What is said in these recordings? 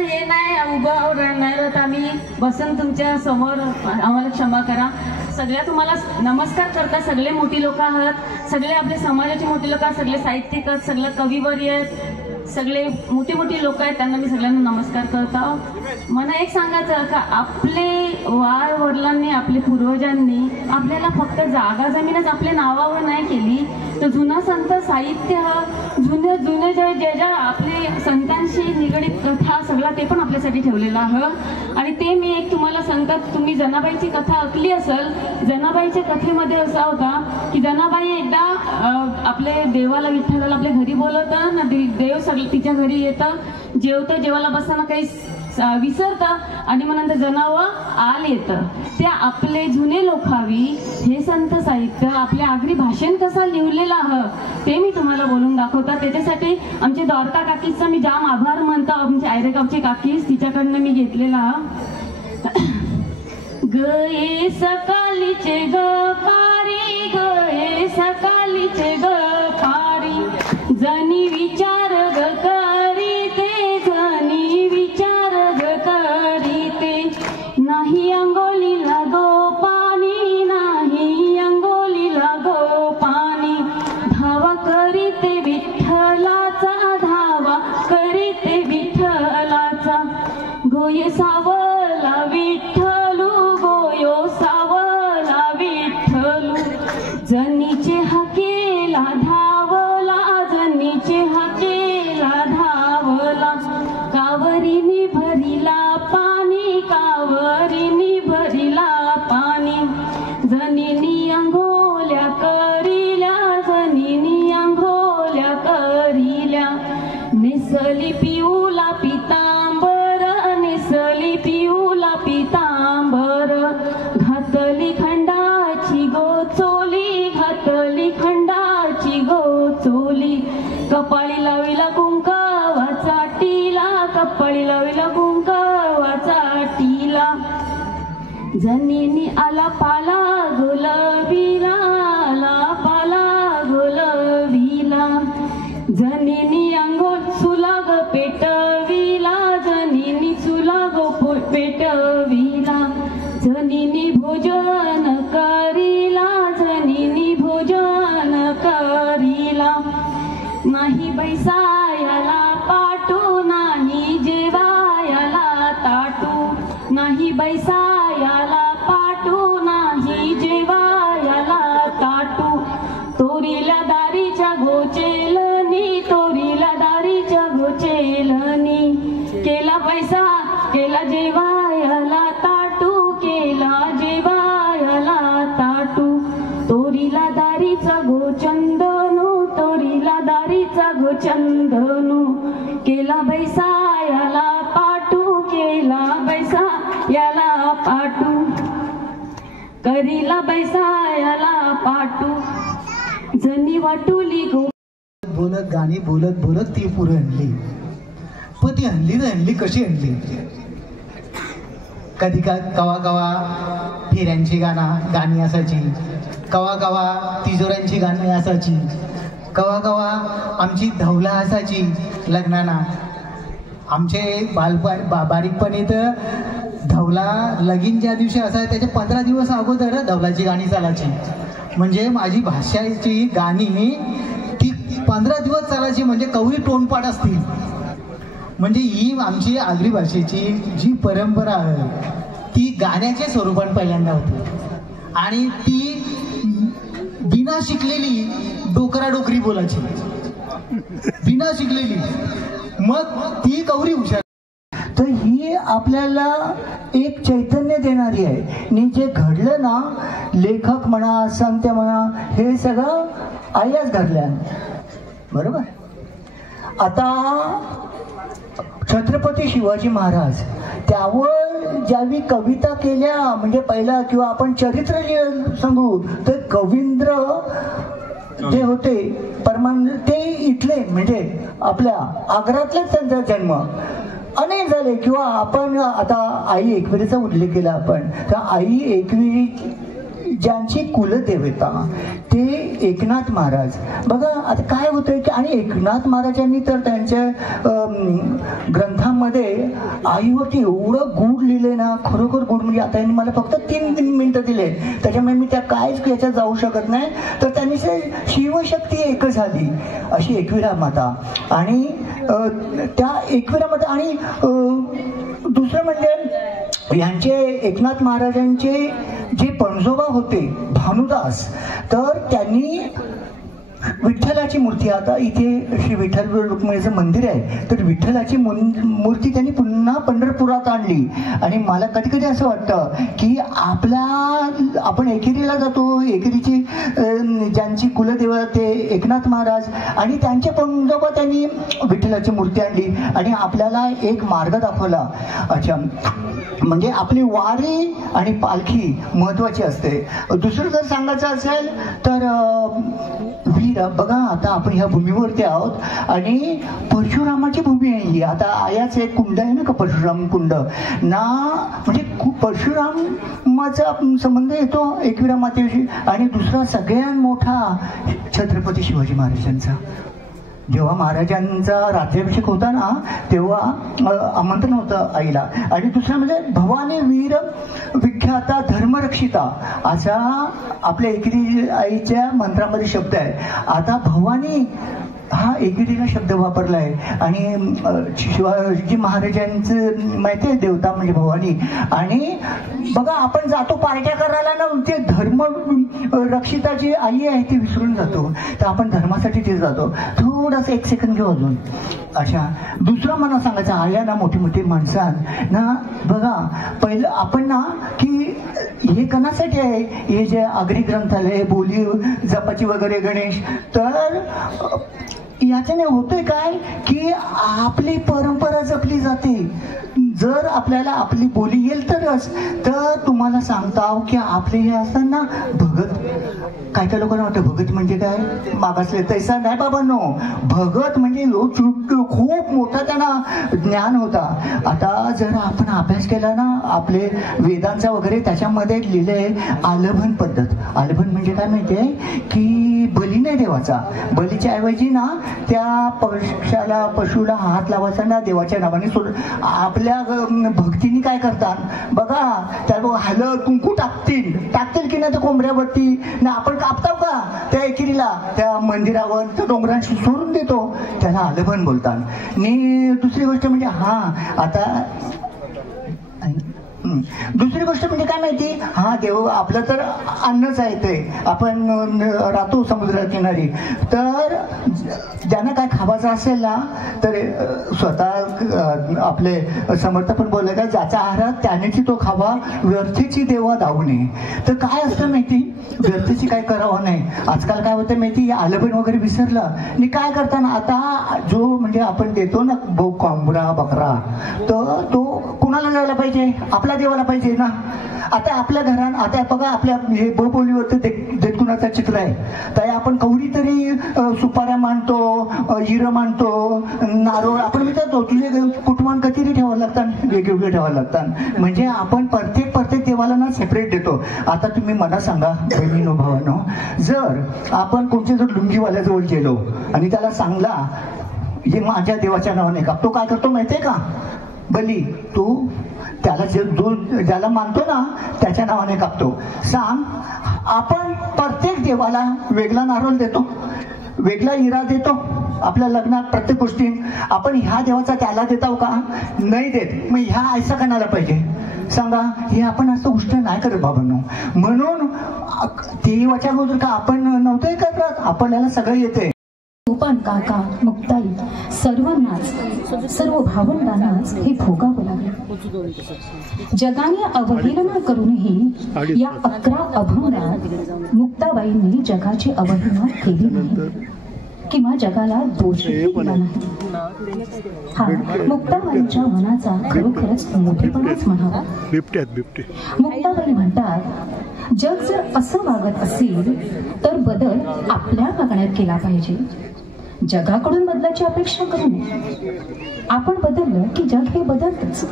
हे नाही उभं राहणार आम्ही बसून तुमच्या समोर, आम्हाला क्षमा करा. सगळ्या तुम्हाला नमस्कार करता. सगळे मोठी लोक आहात, सगळे आपले समाजाचे मोठी लोक आहेत, सगळे साहित्यिक आहेत, सगळे कविवर्य आहेत, सगळे मोठी मोठी लोक आहेत, त्यांना मी सगळ्यांना नमस्कार करतो. मला एक सांगायचं का आपले वडिलांनी आपले पूर्वजांनी आपल्याला फक्त जागा जमीनच आपल्या नावावर नाही केली, तर जुना संत साहित्य जुने जुने जे ज्या आपले संतांशी निगडीत कथा सगळा ते पण आपल्यासाठी ठेवलेला आहे. आणि ते मी एक तुम्हाला सांगतात, तुम्ही जनाबाईची कथा ऐकली असेल. जनाबाईच्या कथेमध्ये असा होता की जनाबाई एकदा आपले देवाला विठ्ठलाला आपल्या घरी बोलवतं ना, देव सगळं तिच्या घरी येतं, जेवतं, जेवायला बसताना काही विसरतं आणि मग नंतर जनावं आल येतं. त्या आपले जुने लोकावी हे संत साहित्य आपल्या आगरी भाषण कसा लिहिलेलं आहे ते मी तुम्हाला बोलून दाखवता. त्याच्यासाठी आमचे द्वारका काकीचा मी जाम आभार मानतो. आमच्या आयरेगावचे काकीस तिच्याकडनं मी घेतलेला. गये सकाळीचे ग पारी, गये सकाळीचे ग पारी, जनी विचार ग करी ते, जनी विचार ग करी ते, नाही अंगोली लागो पाणी, नाही अंगोली लागो पाणी, धावा करी ते विठ्ठलाचा, धावा करी ते विठ्ठलाचा, गोये सावला विठ्ठलू, गोयो सावला विठ्ठलू, जनीचे हाकेला धावला, जनीचे हाकेला धावला, कावरीने भरिला पाणी, कावरीने भरिला पाणी, जनीनी अंघोल्या करिल्या, जनीनी अंघोल्या करिल्या, नेसली पिऊला पितांबर, नेसली पिऊला पितांबर, घातली खंडाची गोचोली, घातली खंडाची गोचोली, कपाळी लाविला कुंकवाचा टिला, कपाळी लाविला कुंकवाचा टिला, जनीनी आला पाला गोलविला, आला पाला गोलविला, जनीनी अंघोळ सुलाग पेटविला, जनीनी सुलाग पेटविला, जनीनी भोजन करिला, जनीनी भोजन करिला, नाही बैसायाला पाटू, नाही जेवायाला ताटू, नाही बैसायाला पाटू, नाही जेवायाला ताटू, तोरीला दारीच्या गोचेलनी, तोरीला दारीच्या गोचेलनी, केला पैसा केला जेवायाला ताटू, केला जेवायाला ताटू, तोरीला दारीचा गोचंदनू, तोरीला दारीचा गोचंदनू, केला बैसायाला पाटू, केला बैसा याला पाटू, करीला बैसायाला पाटू, जनी वाटुली गो. बोलत गाणी बोलत बोलत ती पुढे आणली. पण ती आणली तर आणली कशी आणली. कधी कवा कवा फेऱ्यांची गाणी असायची, कवा कवा तिजोऱ्यांची गाणी असायची, कवा कवा आमची धवला असायची लग्नाना. आमचे बारीकपणी तर धवला लगीनच्या दिवशी असायचं, त्याच्या 15 दिवस अगोदर धवलाची गाणी चालायची. म्हणजे माझी भाषाची गाणी ती 15 दिवस चालायची. म्हणजे कवळी तोंडपाठ असतील. म्हणजे ही आमची आगरी भाषेची जी परंपरा आहे ती गाण्याच्या स्वरूपात पहिल्यांदा होती. आणि ती बिना शिकलेली डोकराडोकरी बोलायची, बिना शिकलेली. मग ती कवरी हुशार. तर ही आपल्याला एक चैतन्य देणारी आहे. आणि जे घडलं ना, लेखक म्हणा संत म्हणा हे सगळं आयाच घडल्या. बरोबर. आता छत्रपती शिवाजी महाराज त्यावर ज्यावेळी कविता केल्या, म्हणजे पहिला किंवा आपण चरित्र सांगू तर कवींद्र जे होते परमानंद ते इथले, म्हणजे आपल्या आग्रातलेच त्यांचा जन्म अनेक झाले. किंवा आपण आता आई एकविरीचा उल्लेख केला आपण, तर आई एकविरी ज्यांची कुलदेवता ते एकनाथ महाराज. बघा आता काय होतंय की आणि एकनाथ महाराजांनी तर त्यांच्या ग्रंथामध्ये आईवरती एवढं गुढ लिहिलंय ना, खरोखर गुढ. म्हणजे आता यांनी मला फक्त 3 मिनिटं दिले, त्याच्यामुळे मी त्या काहीच याच्यात जाऊ शकत नाही. तर त्यांनी शिवशक्ती एक झाली अशी एकविरा माता. आणि त्या एकविरा माता आणि दुसरं म्हणजे यांचे एकनाथ महाराजांचे जे पणजोबा होते भानुदास, तर त्यांनी विठ्ठलाची मूर्ती, आता इथे श्री विठ्ठल रुक्मिणीचं मंदिर आहे, तर विठ्ठलाची मूर्ती त्यांनी पुन्हा पंढरपुरात आणली. आणि मला कधी कधी असं वाटतं की आपण एकेरीला जातो, एकेरीची ज्यांची कुलदेवता ते एकनाथ महाराज आणि त्यांचे पणजोबा त्यांनी विठ्ठलाची मूर्ती आणली आणि आपल्याला एक मार्ग दाखवला. अच्छा, म्हणजे आपली वारी आणि पालखी महत्वाची असते. दुसरं जर सांगायचं असेल तर वीर, बघा आता आपण ह्या भूमीवरती आहोत आणि परशुरामाची भूमी आहे ही. आता आयाच एक कुंड आहे ना का, परशुराम कुंड ना, म्हणजे परशुरामाचा संबंध येतो एकविरा मातेशी. आणि दुसरा सगळ्यात मोठा छत्रपती शिवाजी महाराजांचा. जेव्हा महाराजांचा राज्याभिषेक होता ना, तेव्हा आमंत्रण होतं आईला. आणि दुसरं म्हणजे भवानी वीर विख्याता धर्मरक्षिता असा आपल्या एकेरी आईच्या मंत्रामध्ये शब्द आहे. आता भवानी हा एकेरीला शब्द वापरला आहे. आणि शिवाजी महाराजांचं माहिती आहे देवता म्हणजे भवानी. आणि बघा आपण जातो पार्ट्या करायला ना, ते धर्म रक्षिताची आई आहे ती विसरून जातो, तर आपण धर्मासाठी ते जातो. थोडंसं 1 सेकंड घेऊ अजून. अच्छा, दुसरं मला सांगायचं, आया ना मोठी मोठी माणसां ना, बघा पहिलं आपण ना की हे कणासाठी आहे, हे जे आगरी ग्रंथालय बोली जपाची वगैरे गणेश, तर याच्याने होतंय काय की आपली परंपरा जपली जाते. जर आपल्याला आपली बोली येईल तरच. तर तुम्हाला सांगताव की आपले हे असतात ना भगत, काय काय लोकांना वाटतं भगत म्हणजे काय, मागासले तैसा नाही बाबांनो. भगत म्हणजे खूप मोठा त्यांना ज्ञान होता. आता जर आपण अभ्यास केला ना आपले वेदांचा वगैरे, त्याच्यामध्ये लिहिले आलभन पद्धत. आलभन म्हणजे काय माहितीये की बली नाही देवाचा, बलीच्या ऐवजी ना त्या पशुला हात लावायचा ना देवाच्या नावाने सोड. आपल्या भक्तीने काय करतात बघा, त्या हळद कुंकू टाकतील की नाही त्या कोंबड्यावरती ना, आपण कापताव का त्या एकेरीला त्या मंदिरावर त्या डोंगरांशी सोडून देतो, त्याला आलभन बोलतात. आणि दुसरी गोष्ट म्हणजे दुसरी गोष्ट म्हणजे काय माहिती, हा देव आपलं तर अन्नच आहे, ते आपण राहतो समुद्रकिनारी, तर ज्यांना काय खावायचं असेल ना तर स्वतः आपले समर्थ पण बोलले का, ज्याचा आहार त्यानेची तो खावा, व्यर्थेची देवा दावू नये. तर काय असतं माहिती, व्यर्थेची काय करावं नाही. आजकाल काय होतं माहिती, आलबन वगैरे विसरलं आणि काय करताना आता जो म्हणजे आपण देतो ना कोंबडा बकरा, तर तो कुणाला जायला पाहिजे, आपल्या देवाला पाहिजे ना. आता आपल्या घरात आता बघा आपल्या हे बोलीवरती देतकुणाचं चित्र आहे, तर आपण कवडी तरी सुपाऱ्या मांडतो, हिरं मांडतो, नारळ आपण विचारतो तुझे कुटुंबात कचेरी ठेवावं लागतात, वेगवेगळे ठेवावं लागतात. म्हणजे आपण प्रत्येक देवाला ना सेपरेट देतो. आता तुम्ही मला सांगा बहिणीनो भावानो, जर आपण कोणत्या जर लुंगीवाल्याजवळ गेलो आणि त्याला सांगला हे माझ्या देवाच्या नावाने का, तो काय करतो माहितीये का, बली तू त्याला ज्याला मानतो ना त्याच्या नावाने कापतो. सांग, आपण प्रत्येक देवाला वेगळा नारळ देतो, वेगळा हिरा देतो. आपल्या लग्नात प्रत्येक गोष्टी आपण ह्या देवाचा त्याला देताव का, नाही देत. मग ह्या ऐसा कणाला पाहिजे सांगा, हे आपण असं गोष्ट नाही करत बाबांनो. म्हणून देवाच्या बरोबर का आपण नव्हतंय करत, आपल्याला सगळं येते. पण काका मुक्ताई सर्वांनाच सर्व भावंडांनाच हे भोगावं लागलं. जगाने अवहेलना करूनही या 11 अभंगात मुक्ताबाईंनी जगाची अवहेलना केली नाही किंवा जगाला दोषही दिला नाही. हा मुक्ताबाईंच्या मनाचा खरोखरच मोठेपणाच म्हणावा. मुक्ताबाई म्हणतात, जग जर असं वागत असेल तर बदल आपल्या वागण्यात केला पाहिजे. जगाकडून बदलाची अपेक्षा करू नये. आपण बदललं की जग हे बदलतच.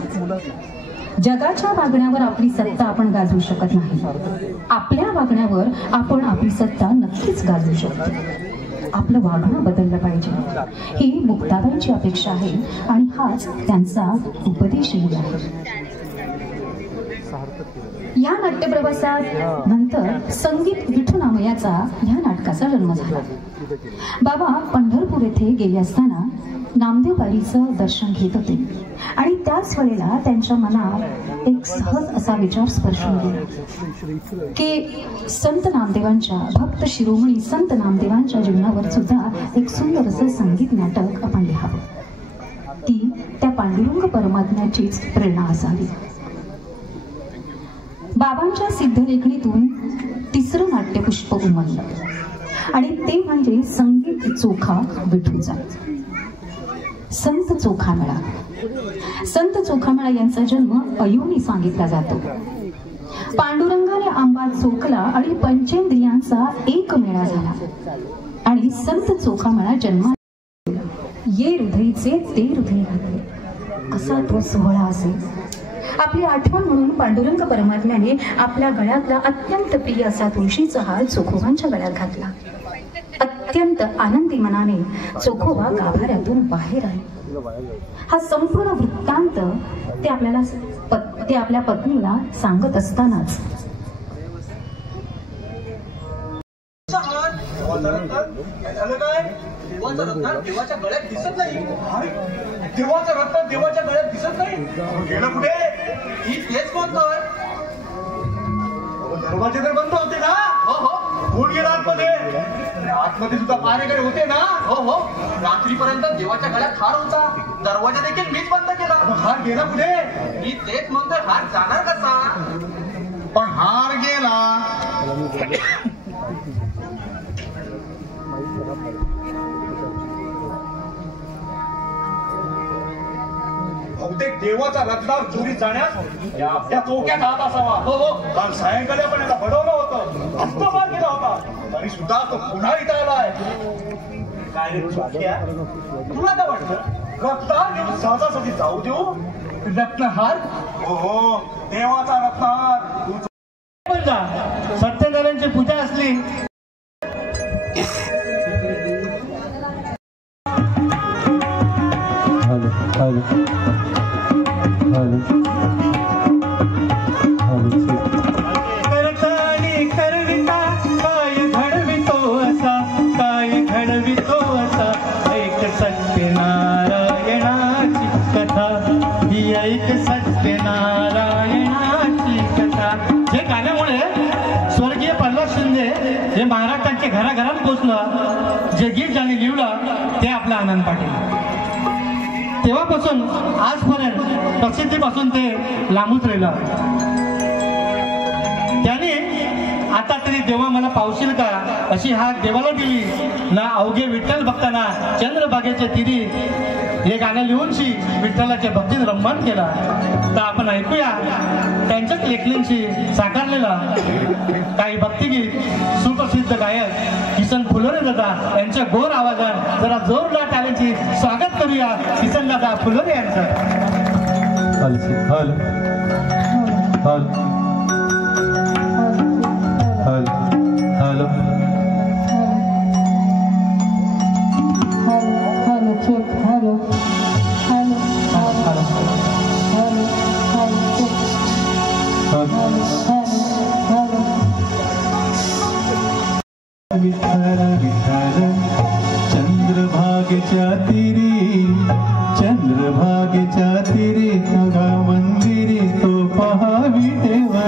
जगाच्या वागण्यावर आपली सत्ता आपण गाजवू शकत नाही, आपल्या वागण्यावर आपण आपली सत्ता नक्कीच गाजवू शकतो. आपलं वागणं बदललं पाहिजे ही मुक्ताबाईंची अपेक्षा आहे आणि हाच त्यांचा उपदेशही आहे. या नाट्यप्रवासात नंतर संगीत विठुनामयाचा ह्या नाटकाचा जन्म झाला. बाबा पंढरपूर येथे गेले असताना नामदेव बाईचं दर्शन घेत होते आणि त्याच वेळेला त्यांच्या मनात एक सहज असा विचार स्पर्शून गेला की संत नामदेवांच्या भक्त शिरोमणी संत नामदेवांच्या जीवनावर सुद्धा एक सुंदर असं संगीत नाटक आपण लिहावं. ती त्या पांडुरंग परमात्म्याचीच प्रेरणा असावी. बाबांच्या सिद्धलेखणीतून तिसरं नाट्यपुष्प उमललं आणि ते म्हणजे संगीत चोखा विठूचा. संत चोखामेळा. संत चोखामेळा यांचा जन्म अयोनी सांगितला जातो. पांडुरंगाने आंबा चोखला आणि पंचेंद्रियांचा एक मेळा झाला आणि संत चोखामेळा जन्माला ये हृदयचे ते हृदय घातले असा तो सोहळा असेल. आपली आठवण म्हणून पांडुरंग परमात्म्याने आपल्या गळ्यातला अत्यंत प्रिय असा तुळशीचा हार चोखोबांच्या गळ्यात घातला. अत्यंत आनंदी मनाने चोखोबा गाभाऱ्यातून बाहेर आले. हा संपूर्ण वृत्तांत ते आपल्या पत्नीला सांगत असतानाच देवाच्या गळ्यात दिसत नाही. देवाचं रत्न देवाच्या गळ्यात दिसत नाही. गेलं कुठे? ही तेच म्हणतोय. दरवाजे तर बंद होते ना? हो हो. कोण गेला आतमध्ये? आतमध्ये सुद्धा पारेकडे होते ना? हो हो. रात्रीपर्यंत देवाच्या गळ्यात हार होता. दरवाजा देखील मीच बंद केला. हार गेला कुठे? मी तेच म्हणतोय. हार जाणार कसा? पण हार गेला. बहुतेक देवाचा रत्नावर चोरी जाण्यास या चौक्यात हात असावा. हो हो. काल सायंकाळी आपण याला बडवलं होतं, हस्तमार केला होता, तरी सुद्धा तो पुन्हा इथं आलाय. काय रे चोक्या, तुला काय वाटतं रत्नहार घेऊन सहजासहजी जाऊ देऊ? रत्नहार? हो हो, देवाचा रत्नहार. सत्यनारायणची पूजा असली करतानी करविता काय घडवितो असा, काय घडवितो असा, ऐक सत्यनारायणाची कथा, ही ऐक सत्यनारायणाची कथा. जे गाण्यामुळे स्वर्गीय प्रल्हाद शिंदे हे महाराष्ट्राच्या घराघरात पोचलं, जे गीत ज्याने लिहिलं ते आपलं आनंद पाटील. तेव्हापासून आजपर्यंत प्रसिद्धीपासून ते लांबूच राहिलं. त्याने आता तरी देवा मला पावशील का अशी हाक देवाला दिली ना. अवघे विठ्ठल भक्तांना चंद्रभागेच्या तिरी हे गाणं लिहूनशी विठ्ठलाच्या भक्तीत रम्मान केला. तर आपण ऐकूया त्यांच्याच लेखणींशी साकारलेला काही भक्तिगीत. सुप्रसिद्ध गायक किसन फुलोरे दादा यांच्या गोर आवाजात जरा जोरदार टाळ्यांची स्वागत करूया किसन दादा फुलोरे यांचं. विठ्ठल विठ्ठल चंद्रभागेच्या तिरी, चंद्रभागेच्या तिरी तुझा मंदिरी तो पहावी देवा.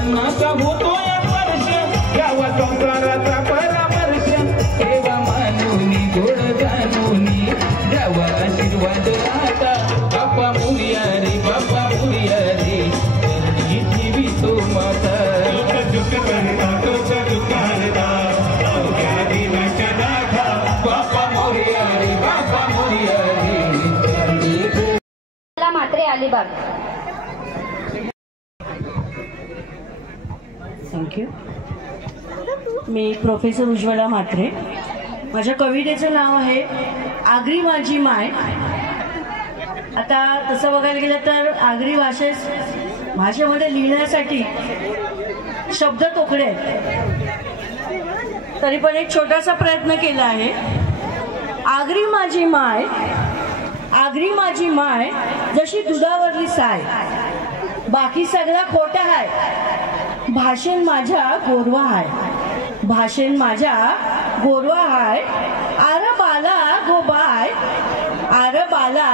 अन्नाचा होतोय स्पर्श यावा संसाराचा परामर्श सेवा मानूनी गोड जाणूनी द्यावा आशीर्वाद आता बाप्पा मोरया रे बाप्पा मोरया रे चरणी ठेवितो माता दुःख करता अवघ्या दिनाच्या नाथा बाप्पा मोरया रे बाप्पा मोरया रे चरणी मात्रे अलिबाग. थँक्यू. मी प्रोफेसर उज्ज्वला म्हात्रे. माझ्या कवितेचं नाव आहे आगरी माझी माय. आता तसं बघायला गेलं तर आगरी भाषेमध्ये लिहिण्यासाठी शब्द तोकडे आहेत, तरी पण एक छोटासा प्रयत्न केला आहे. आगरी माझी माय, आगरी माझी माय जशी दुधावरली साय, बाकी सगळा खोटा हाय, भाषेन माझ्या गोरवा हाय, भाषेन माझ्या गोरवा हाय. आर बाला गोबाय, आर बाला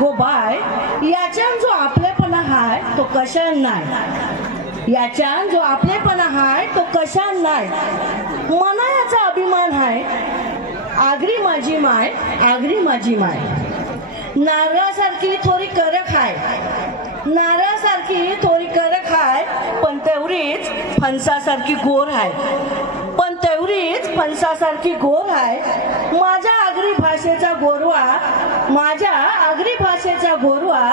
गोबाय, याच्यान जो आपलेपणा हाय तो कशान नाही, याच्यान जो आपलेपणा हाय तो कशान नाही, मना याचा अभिमान हाय. आगरी माझी माय, आगरी माझी माय. नारळासारखी थोडी करक हाय, नारळासारखी थोडी करक हाय, पण तेवढीच फणसासारखी गोर हाय, पण तेवढीच फणसासारखी गोर हाय. माझ्या आगरी भाषेचा गोरवा, माझ्या आगरी भाषेचा गोरवा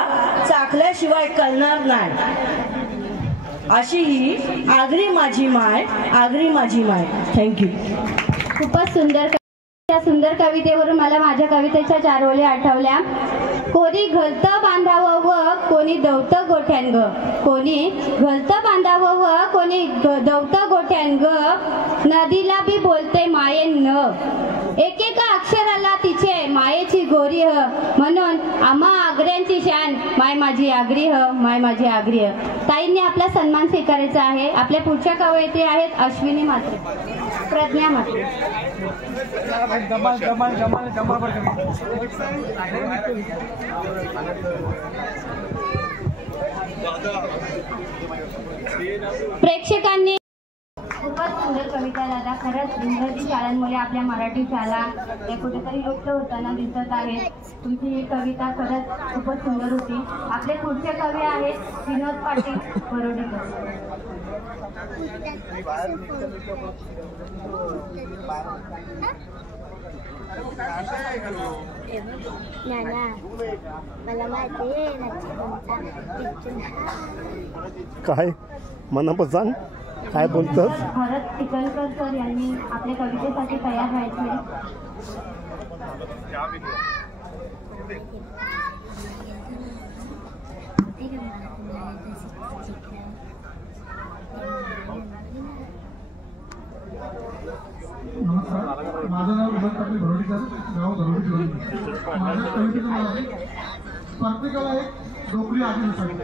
चाखल्याशिवाय कळणार नाही. अशी ही आगरी माझी माय, आगरी माझी माय. थँक्यू. खूपच सुंदर. त्या सुंदर कवितेवरून मला माझ्या कवितेच्या 4 ओळी आठवल्या. कोणी घलतं बांधावं व कोणी दवतं गोठ्यान ग, कोणी घलतं बांधावं व कोणी दवतं गोठ्यान ग, नदीला बी बोलते मायेन न, एकेका अक्षराला तिचे मायेची गोरी ह, म्हणून आम्हा आग्र्यांची शान माय माझी आगरी ह, माय माझी आगरी ह. ताईंनी आपला सन्मान स्वीकारायचा आहे. आपल्या पुढच्या कवयित्री आहेत अश्विनी म्हात्रे, प्रज्ञा म्हात्रे. प्रेक्षकांनी खूपच सुंदर कविता दादा. खरंच इंग्रजी शाळांमुळे आपल्या मराठी शाळा या कुठेतरी लुप्त होताना दिसत आहेत. तुमची ही कविता खरंच खूपच सुंदर होती. आपले पुढचे कवी आहेत विनोद पाटील बरोडीकर. काय मनापासून सांग काय बोलतात. भरत टिकलकर सर यांनी आपल्या कवितेसाठी तयार व्हायचे. नमस्कार, माझं नाव विनोद पाटील भरोडीकर, गाव भरोडी. माझ्या कवितेचं नाव आहे प्रत्येकाला एक डोकरी आधी नसावी.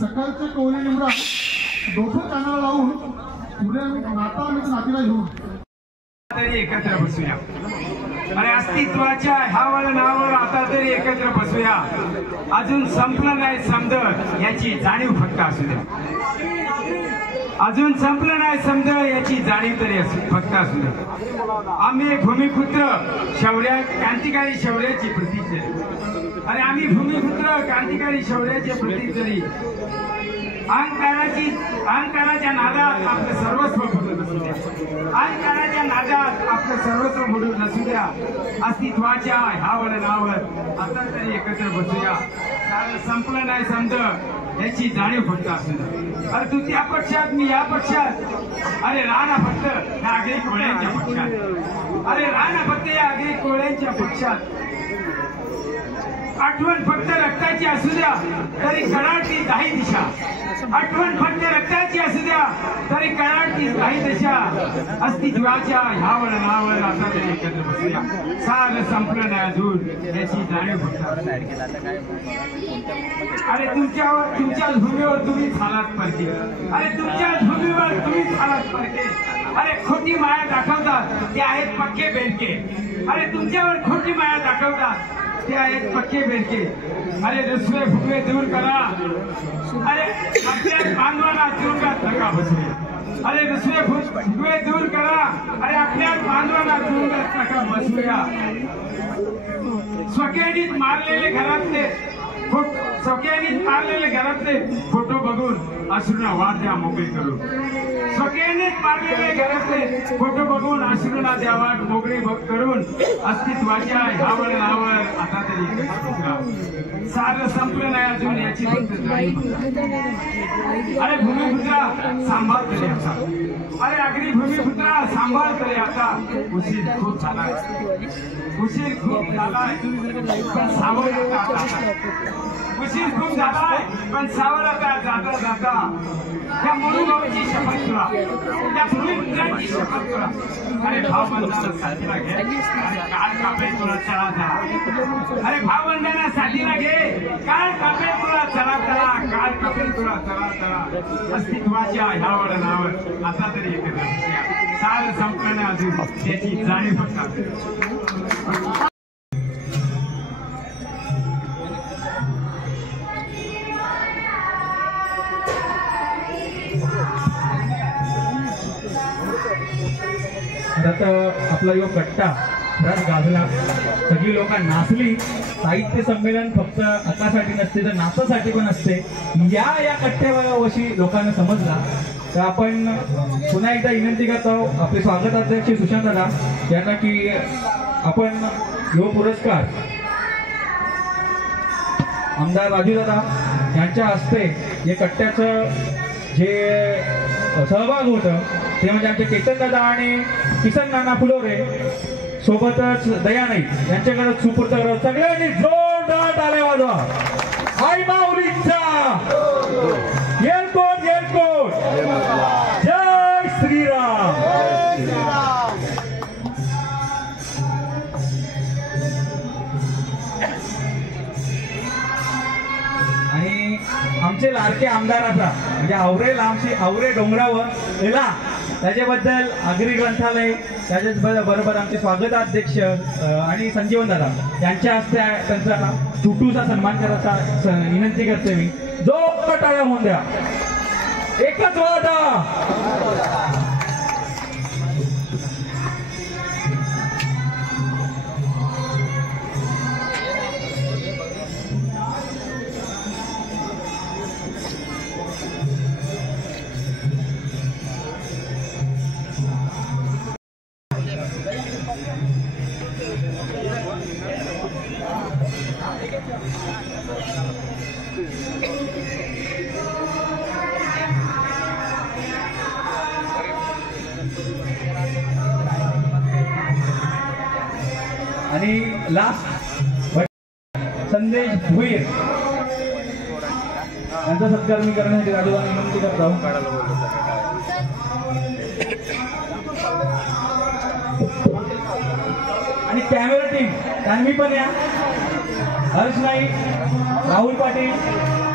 सकाळचे कोवळे निमरा डोकं कानाला लावून पुढे नाता आणि नातीला घेऊन तरी एकत्र बसूया आणि अस्तित्वाच्या ह्यावर नावावर आता तरी एकत्र बसूया. अजून संपलं नाही समज याची जाणीव फक्त असू द्या. अजून संपलं नाही समज याची जाणीव तरी फक्त असू द्या. आम्ही भूमिपुत्र शौर्य क्रांतिकारी शौर्याची प्रतीक झाली आणि आम्ही भूमिपुत्र क्रांतिकारी शौर्याचे प्रतीक झाली. अहंकाराच्या नादात आपलं सर्वस्व बुडून नसू द्या. अहंकाराच्या नादात आपलं सर्वस्व बुडून नसू द्या. अस्तित्वाच्या ह्यावर नावावर आता तरी एकत्र बसूया. संपलं नाही समज याची जाणीव फक्त असू द्या. अरे तू त्या पक्षात मी या पक्षात, अरे राणा फक्त या आगरी कोळ्यांच्या पक्षात, अरे राणा फक्त या आगरी कोळ्यांच्या पक्षात. आठवण फक्त रक्ताची असू द्या तरी कडाडती काही दिशा. आठवण फक्त रक्ताची असू द्या तरी कडाडती काही दिशा. अस्तित्वाच्या ह्यावर नावावर आता तरी एकत्र बसूया. सारं संपलं नाही अजून याची जाणीव फक्त. अरे तुमच्या भूमीवर तुम्ही झालात परके. अरे तुमच्या भूमीवर तुम्ही झालात परके. अरे खोटी माया दाखवतात ते आहेत पक्के बेरके. अरे तुमच्यावर खोटी माया दाखवतात ते आहेत पक्के बेरके. अरे रुसवे फुगवे दूर करा, अरे आपल्या बांधवांना तुरुंगात नका बसवे. अरे रुसवे फुगवे दूर करा, अरे आपल्या बांधवांना तुरुंगात नका बसवूया. स्वकेनीत मारलेले घरातले स्वकेनीत मारलेले घरातले फोटो बघून अश्रूंना वाट द्या मोकळी करून. स्वकेनीत मारलेले घरातले फोटो बघून अश्रूंना द्या वाट मोकळी करून. अस्तित्वाच्या ह्या वळणावर आता तरी सारं संपलं नाही अजून याची फक्त जाणीव. अरे भूमिपुत्रा सांभाळ तरी आता, अरे अगदी भूमिपुत्रा सांभाळ तरी आता. उशीर खूप झालाय, उशीर खूप झालाय पण सावध आता. उशीर खूप झालाय पण सावध आता. जाता जाता त्या मनुभावाची शपथ तुला, त्या भूमिपुत्राची शपथ तुला. अरे भावबंधाला साथीला घे, अरे काळ कापे तुला चला चला. अरे भावबंधाला साथीला घे, काळ कापे तुला चला चला. काळ कापे तुला चला चला. अस्तित्वाच्या ह्या वळणावर आता तरी एकत्र सार संपलं नाही अजून त्याची जाणीव फक्त. आता आपला यो कट्टा रस गाजला, सगळी लोक नाचली. साहित्य संमेलन फक्त हक्कासाठी नसते तर नाचासाठी पण असते. या कट्ट्यावरशी लोकांना समजला तर आपण पुन्हा एकदा विनंती करतो आपले स्वागताध्यक्ष सुशांत दादा यांना की आपण यो पुरस्कार आमदार राजू दादा यांच्या हस्ते या कट्ट्याचं जे सहभाग होतं ते म्हणजे आमचे केतन दादा आणि किसन नाना फुलोरे सोबतच दया नाईक यांच्याकडे सुपूर्द करत सगळ्यांनी जोरदार टाळ्या वाजवा. आई माऊलीचा येलकोट येलकोट, जय श्रीराम. आणि आमचे लाडके आमदाराचा म्हणजे आवरे डोंगरावर एला त्याच्याबद्दल आगरी ग्रंथालय त्याच्याच बरोबर आमचे स्वागताध्यक्ष आणि संजीवन दादा यांच्या हस्ते त्यांचा छोटूसा सन्मान करायचा विनंती करते मी. जो टाळ्या होऊन द्या, एकच वादा. आणि लास्ट संदेश भुईर यांचा सत्कार मी करण्यासाठी राजूला विनंती करतो. आणि कॅमेरा टीम त्यांनी पण या. हर्ष नाईक, राहुल पाटील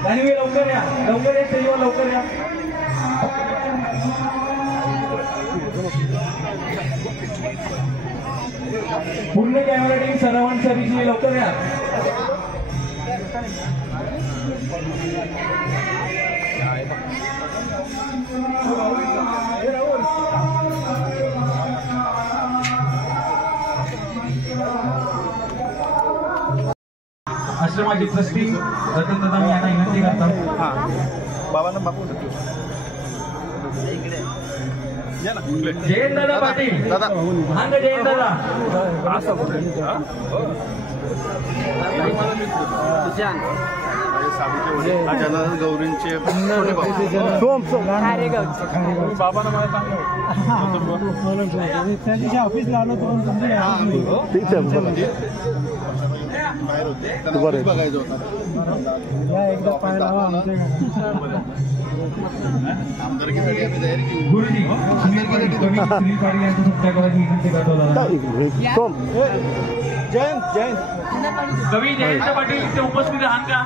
त्यांनी लवकर या, लवकर या स्टेजवर लवकर या. पूर्ण कॅमेरा टीम सरावण सरीची लवकर या. आश्रमाची ट्रस्टी रतन दादा मी यांना विनंती करतो. बाबांना बापू जयंत दादा पाटील दादा हांग जयंत दादा गौरींचे बाबांना मला ऑफिसला आलो तर बघायचं होता एकदा पाय लावा गुरुजी सुनील पाटील यांचं सत्कार करायची विनंती करतो दादा. जयंत कवी जयंत पाटील इथे उपस्थित आहात का?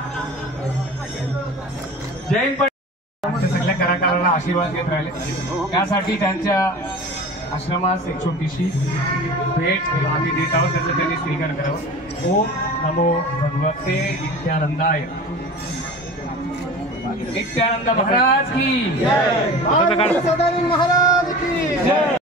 जयंत पाटील सगळ्या कलाकारांना आशीर्वाद देत राहिले त्यासाठी त्यांच्या आश्रमास एक छोटीशी भेट आम्ही देत आहोत त्याचा त्यांनी स्वीकार करावा. नमो भगवते नित्यानंदाय। नित्यानंद महाराज की जय। महाराज की जय।